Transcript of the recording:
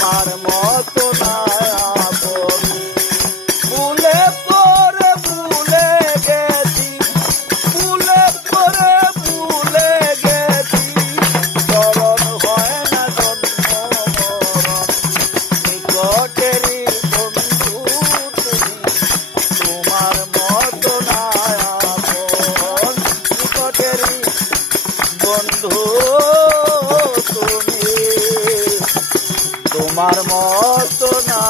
তোমার মতো না আপন। ভুলে পরে ভুলে গেছি, ভুলে পরে ভুলে গেছি, স্মরণ হয় না জন্ম মরণ। নিকটেরই বন্ধু তুমি, তোমার মতো না আপন। নিকটেরই বন্ধু তুমি, তোমার মতো না।